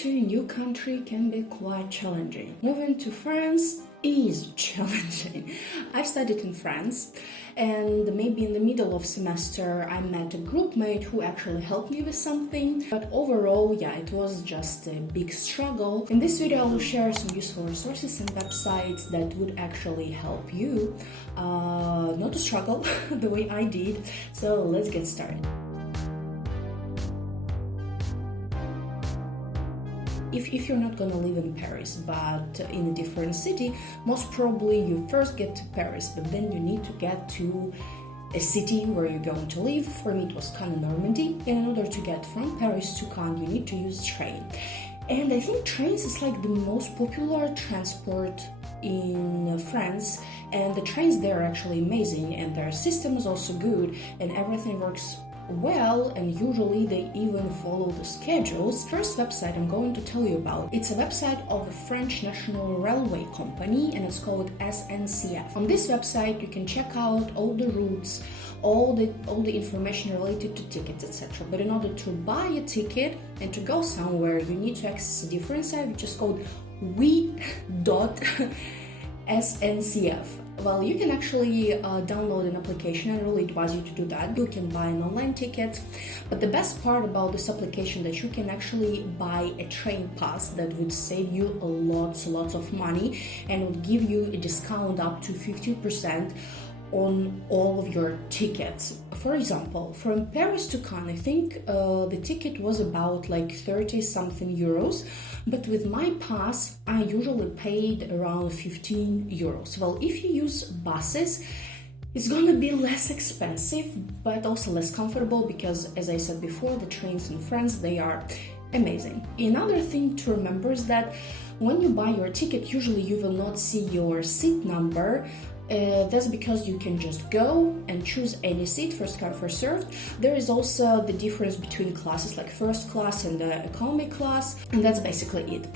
to a new country can be quite challenging. Moving to France is challenging. I've studied in France, and maybe in the middle of semester I met a group mate who actually helped me with something, but overall, yeah, it was just a big struggle. In this video I will share some useful resources and websites that would actually help you not to struggle the way I did. So let's get started. If you're not gonna live in Paris but in a different city, most probably you first get to Paris, but then you need to get to a city where you're going to live. For me it was Cannes, Normandy, and in order to get from Paris to Cannes you need to use train. And I think trains is like the most popular transport in France, and the trains there are actually amazing, and their system is also good, and everything works well, and usually they even follow the schedules. First website I'm going to tell you about, it's a website of a French National Railway Company, and it's called SNCF. On this website you can check out all the routes, all the information related to tickets, etc. But in order to buy a ticket and to go somewhere, you need to access a different site which is called oui.sncf. Well, you can actually download an application. I really advise you to do that. You can buy an online ticket, but the best part about this application that you can actually buy a train pass that would save you lots of money and would give you a discount up to 50% on all of your tickets. For example, from Paris to Cannes, I think the ticket was about like 30 something euros, but with my pass I usually paid around 15 euros. Well, if you use buses, it's gonna be less expensive but also less comfortable, because as I said before, the trains in France, they are amazing. Another thing to remember is that when you buy your ticket, usually you will not see your seat number. That's because you can just go and choose any seat, first come first served. There is also the difference between classes, like first class and the economy class, and that's basically it.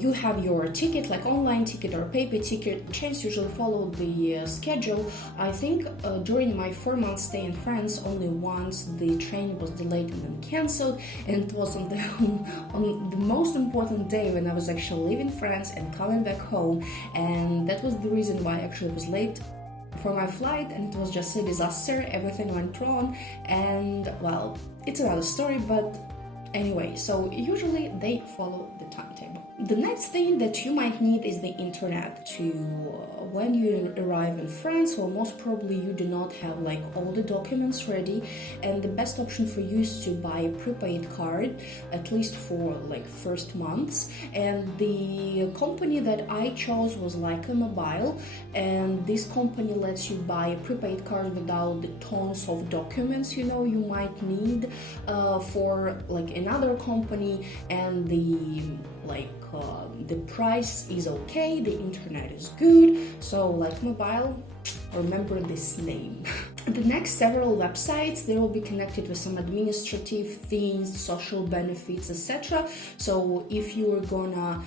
You have your ticket, like online ticket or paper ticket. Trains usually follow the schedule. I think during my 4-month stay in France, only once the train was delayed and then cancelled, and it was on the most important day when I was actually leaving France and coming back home, and that was the reason why I actually was late for my flight, and it was just a disaster. Everything went wrong, and well, it's another story, but anyway, so usually they follow the timetable. The next thing that you might need is the internet when you arrive in France. Well, most probably you do not have like all the documents ready, and the best option for you is to buy a prepaid card, at least for like first months. And the company that I chose was Lyca Mobile, and this company lets you buy a prepaid card without the tons of documents you might need for like another company, and the price is okay, the internet is good, so like Mobile, remember this name. The next several websites, they will be connected with some administrative things, social benefits, etc. So if you're gonna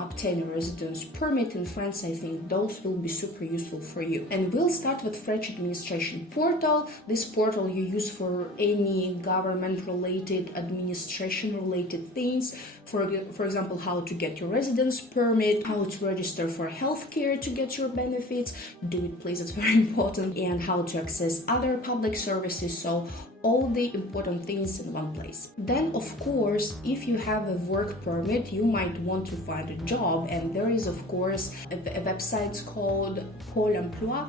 obtain a residence permit in France, I think those will be super useful for you. And we'll start with French administration portal. This portal you use for any government-related, administration-related things. For example, how to get your residence permit, how to register for healthcare to get your benefits. Do it, please, it's very important. And how to access other public services. So all the important things in one place. Then, of course, if you have a work permit, you might want to find a job, and there is, of course, a website called Pôle Emploi,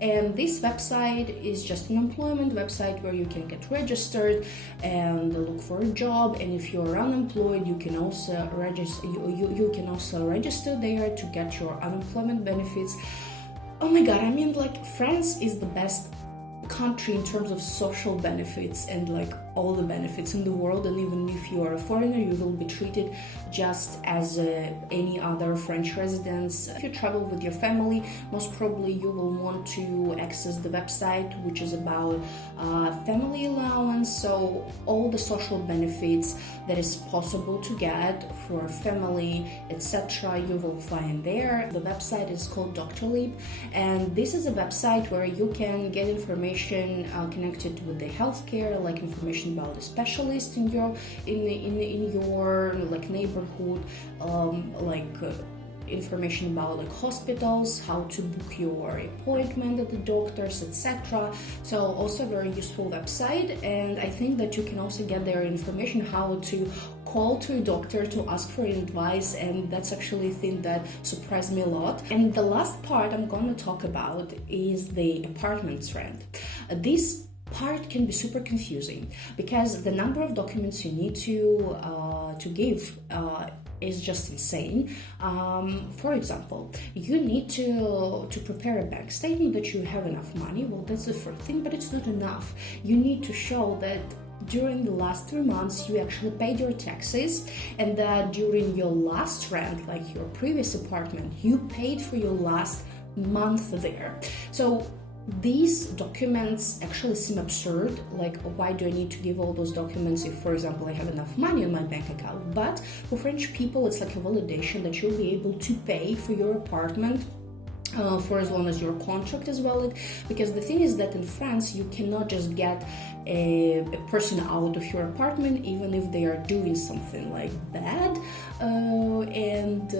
and this website is just an employment website where you can get registered and look for a job. And if you're unemployed, you can also register. You can also register there to get your unemployment benefits. Oh my god, I mean, like, France is the best country in terms of social benefits and like all the benefits in the world, and even if you are a foreigner, you will be treated just as any other French residents. If you travel with your family, most probably you will want to access the website, which is about family allowance, so all the social benefits that is possible to get for a family, etc. you will find there. The website is called Doctorlib, and this is a website where you can get information connected with the healthcare, like information about the specialist in your like neighborhood, neighborhood, information about like hospitals, how to book your appointment at the doctors, etc. So also a very useful website, and I think that you can also get their information how to call to a doctor to ask for advice, and that's actually a thing that surprised me a lot. And the last part I'm going to talk about is the apartment rent. This part can be super confusing because the number of documents you need to give is just insane. For example, you need to prepare a bank statement that you have enough money. Well, that's the first thing, but it's not enough. You need to show that during the last 3 months you actually paid your taxes, and that during your last rent, like your previous apartment, you paid for your last month there. So these documents actually seem absurd, like why do I need to give all those documents if, for example, I have enough money on my bank account? But for French people, it's like a validation that you'll be able to pay for your apartment for as long as your contract is valid, because the thing is that in France you cannot just get a person out of your apartment even if they are doing something like bad and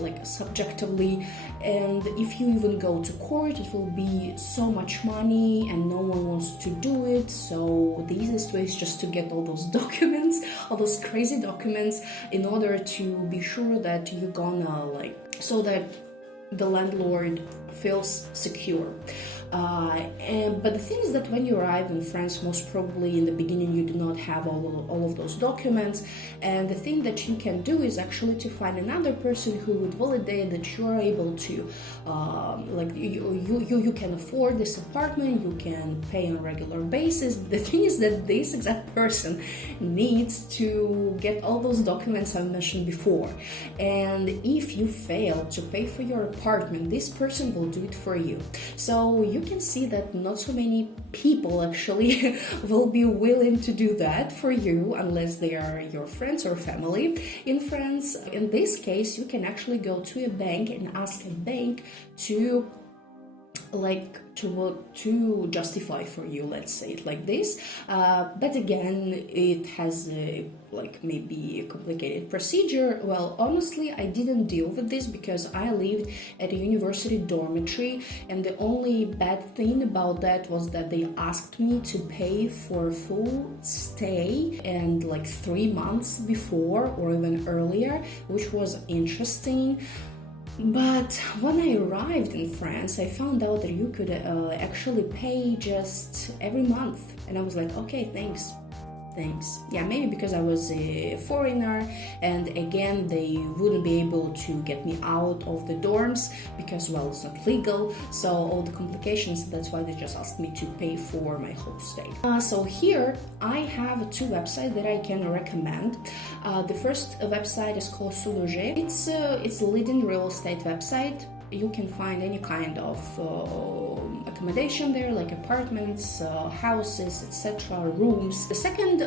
like subjectively, and if you even go to court it will be so much money and no one wants to do it. So the easiest way is just to get all those documents, all those crazy documents, in order to be sure that you're gonna so that the landlord feels secure. But the thing is that when you arrive in France, most probably in the beginning you do not have all of those documents, and the thing that you can do is actually to find another person who would validate that you are able to you can afford this apartment, you can pay on a regular basis. The thing is that this exact person needs to get all those documents I mentioned before, and if you fail to pay for your apartment, this person will do it for you. So you can see that not so many people actually will be willing to do that for you unless they are your friends or family. In France, in this case, you can actually go to a bank and ask a bank to to justify for you, let's say it like this, but again it has maybe a complicated procedure. Well, honestly, I didn't deal with this because I lived at a university dormitory, and the only bad thing about that was that they asked me to pay for full stay and 3 months before or even earlier, which was interesting. But when I arrived in France, I found out that you could actually pay just every month, and I was like, okay, thanks. Yeah, maybe because I was a foreigner, and again they wouldn't be able to get me out of the dorms because, well, it's not legal, so all the complications, that's why they just asked me to pay for my whole stay. So here I have 2 websites that I can recommend. The first website is called Seloger. It's a leading real estate website. You can find any kind of accommodation there, like apartments, houses, etc., rooms. The second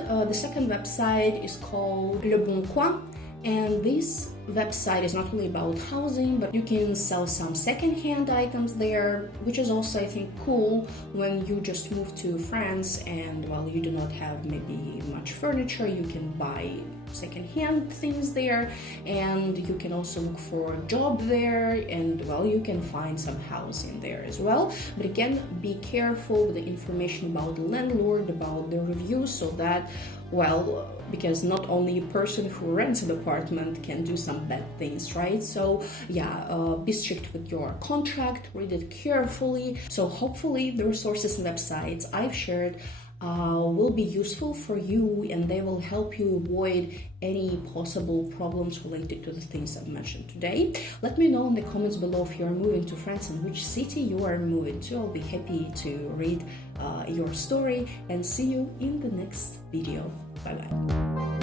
website is called leboncoin, and this website is not only about housing, but you can sell some second-hand items there, which is also, I think, cool when you just move to France and, well, you do not have maybe much furniture. You can buy second-hand things there, and you can also look for a job there, and, well, you can find some housing there as well. But again, be careful with the information about the landlord, about the reviews, so that, well, because not only a person who rents an apartment can do some bad things, right? So yeah, be strict with your contract, read it carefully. So hopefully the resources and websites I've shared will be useful for you, and they will help you avoid any possible problems related to the things I've mentioned today. Let me know in the comments below if you are moving to France and which city you are moving to. I'll be happy to read your story, and see you in the next video. Bye bye.